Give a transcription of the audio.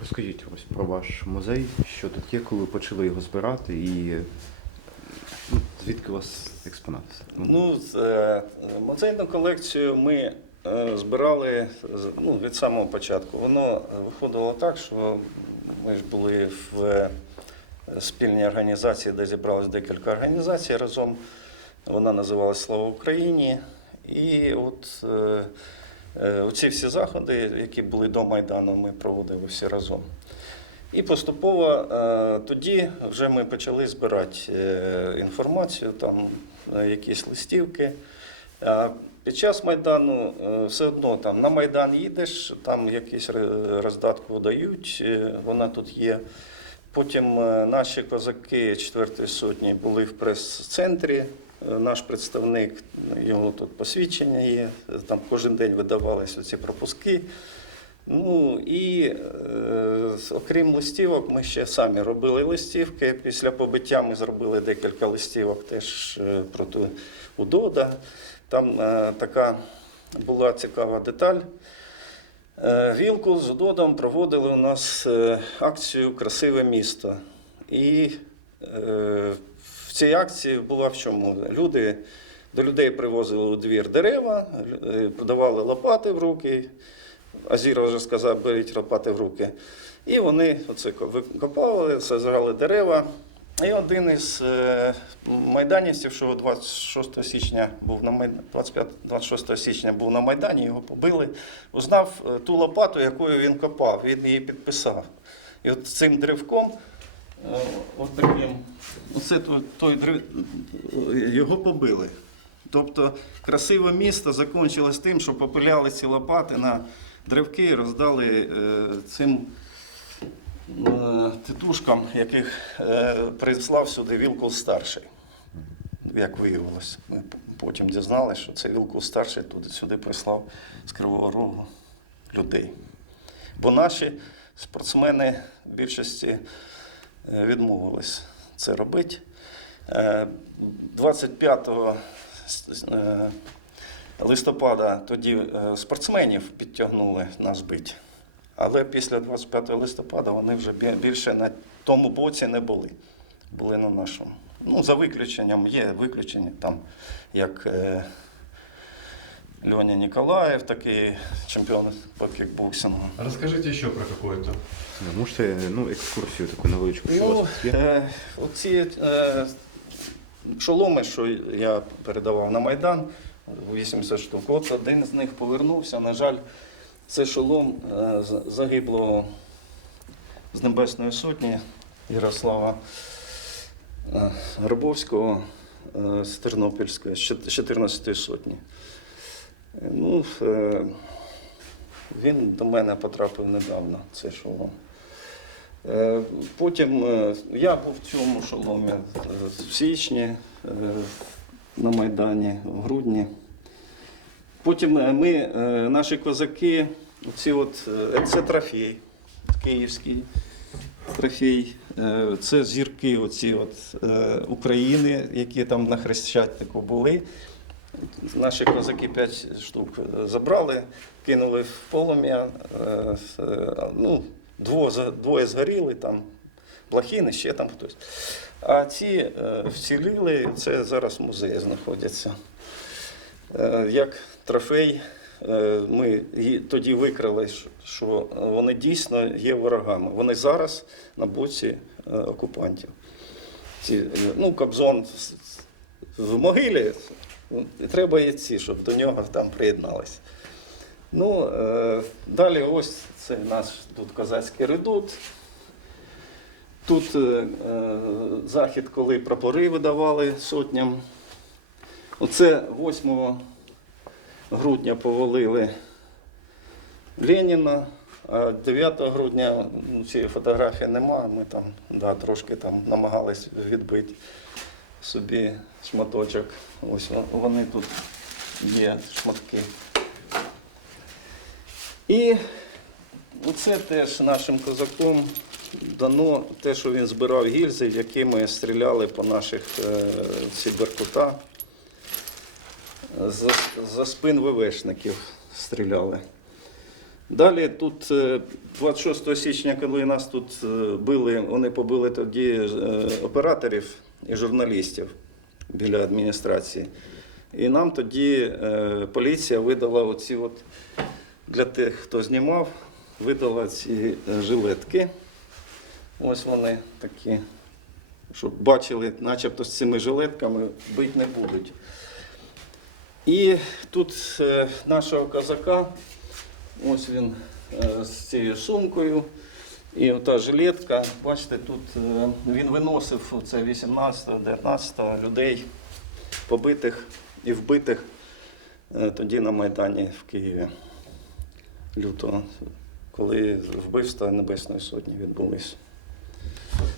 Розкажіть ось про ваш музей, що тут є, коли ви почали його збирати і ну, звідки у вас експонат? Ну, е, музейну колекцію ми е, збирали ну, від самого початку. Воно виходило так, що ми ж були в е, спільній організації, де зібралось декілька організацій разом. Вона називалась Слава Україні. І от е, оці всі заходи, які були до Майдану, ми проводили всі разом. І поступово е, тоді вже ми почали збирати е, інформацію, там е, якісь листівки. А під час Майдану е, все одно там на Майдан їдеш, там якусь ре- роздатку дають, е, вона тут є. Потім е, наші козаки 4-ї сотні були в прес-центрі. Е, Наш представник, його тут посвідчення є. Там кожен день видавалися ці пропуски. Ну і е, окрім листівок, ми ще самі робили листівки. Після побиття ми зробили декілька листівок теж е, проти УДОДа. Там е, така була цікава деталь. Е, Вілку з УДОДом проводили у нас е, акцію Красиве місто. І е, цій акції була в чому? Люди, до людей привозили у двір дерева, е, подавали лопати в руки. Азіра вже сказав, беріть лопати в руки. І вони оце ко- викопали, сажали дерева. І один із е, майданівців, що 26 січня був на Майдані, 25, 26 січня був на Майдані, його побили, узнав е, ту лопату, якою він копав, він її підписав. І от цим древком, е, от таким, оце той, той його побили. Тобто красиве місто закінчилось тим, що попиляли ці лопати на древки і роздали е, цим е, титушкам, яких е, прислав сюди Вілкул старший. Як виявилось, ми потім дізналися, що це Вілкул старший туди сюди прислав з Кривого Рогу людей. Бо наші спортсмени в більшості е, відмовились це робити. Е, 25 е, листопада тоді е, спортсменів підтягнули нас бити. Але після 25 листопада вони вже більше на тому боці не були. Були на нашому. Ну, за виключенням, є виключення, там, як Льоня Ніколаєв, такий чемпіон по кікбоксингу. Расскажите еще про какое-то. Можете ну, екскурсію таку невеличку, що у Ну, вас тут є? е, оці е, шоломи, що я передавав на Майдан, 80 штук. От один з них повернувся. На жаль, це шолом е, з- загиблого з Небесної Сотні Ярослава е, Гробовського е, з Тернопільської, з 14 сотні. Ну, він до мене потрапив недавно, цей шолом. Е, Потім е, я був в цьому шоломі в січні е, на Майдані, в грудні. Потім ми, наші козаки, ці от, це трофей, київський трофей. Це зірки оці от, України, які там на Хрещатику були. Наші козаки 5 штук забрали, кинули в полум'я. е, е, Ну, двоє, згоріли, там плахіни, ще там хтось. А ці е, вціліли, це зараз музеї знаходяться. Як трофей, ми тоді викрили, що- вони дійсно є ворогами. Вони зараз на боці окупантів. Ці, ну, Кобзон в могилі, треба і ці, щоб до нього там приєдналися. Ну, е, далі ось це наш тут козацький редут. Тут е, е, захід, коли прапори видавали сотням. Оце 8 грудня повалили Леніна, а 9 грудня ну, цієї фотографії нема. Ми там да, трошки там намагались відбити собі шматочок. Ось вони тут є шматки. І це теж нашим козаком дано те, що він збирав гільзи, якими стріляли по наших е, ці беркута. За, за спин ВВшників стріляли. Далі тут е, 26 січня, коли нас тут е, били, вони побили тоді е, операторів і журналістів біля адміністрації. І нам тоді е, поліція видала оці от для тих, хто знімав, видала ці е, жилетки. Ось вони такі, щоб бачили, начебто з цими жилетками бити не будуть. І тут е, нашого козака, ось він з цією сумкою. І ота жилетка, бачите, тут е, він виносив це 18-19 людей побитих і вбитих е, тоді на Майдані в Києві лютого, коли вбивства Небесної Сотні відбулись.